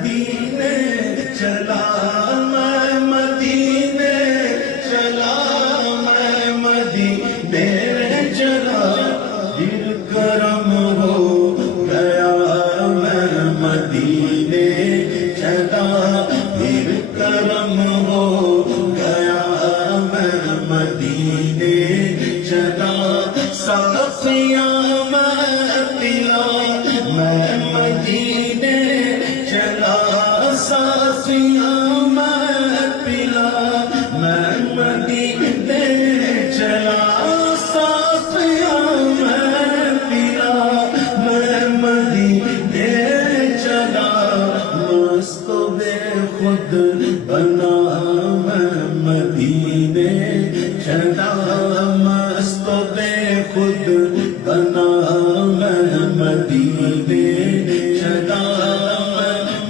مدینے چلا، میں مدینے چلا، میں مدینے چلا، پھر کرم ہو گیا میں مدینے چلا، پھر کرم ہو گیا میں مدینے چلا، ساقیاں میں پلا میں مدینے چلا، ساقیاں میں پلا میں مدینے چلا، ساقیاں میں پلا میں مدینے چلا، مست و بے خود بنا میں مدینے چلا، مست و بے خود بنا میں مدینے چلا،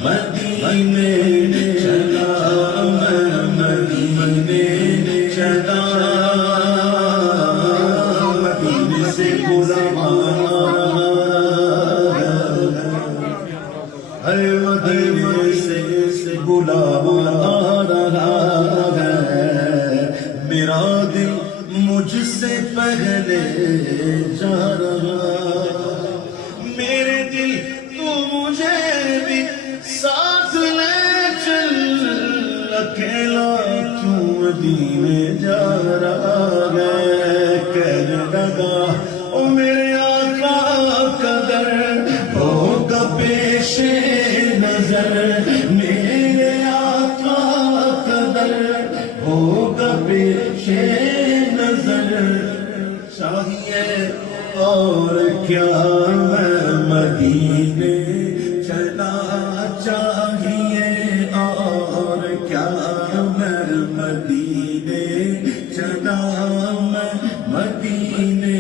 مدینے چلا، میں مدینے چلا، مدینے سے ہر مدینے سے بلاوا آ رہا ہے، میرا دل مجھ سے پہلے جا رہا، میرے دل تو مجھے بھی ساتھ لے چل، اکیلا کیوں مدینے جا رہا ہے، کہنے لگا او میرے آقا قدر ہوگا پیش نظر، میرے آقا قدر ہوگا پیش نظر، چاہیے اور کیا میں مدینے چلا، چاہیے اور کیا میں مدینے چلا، میں مدینے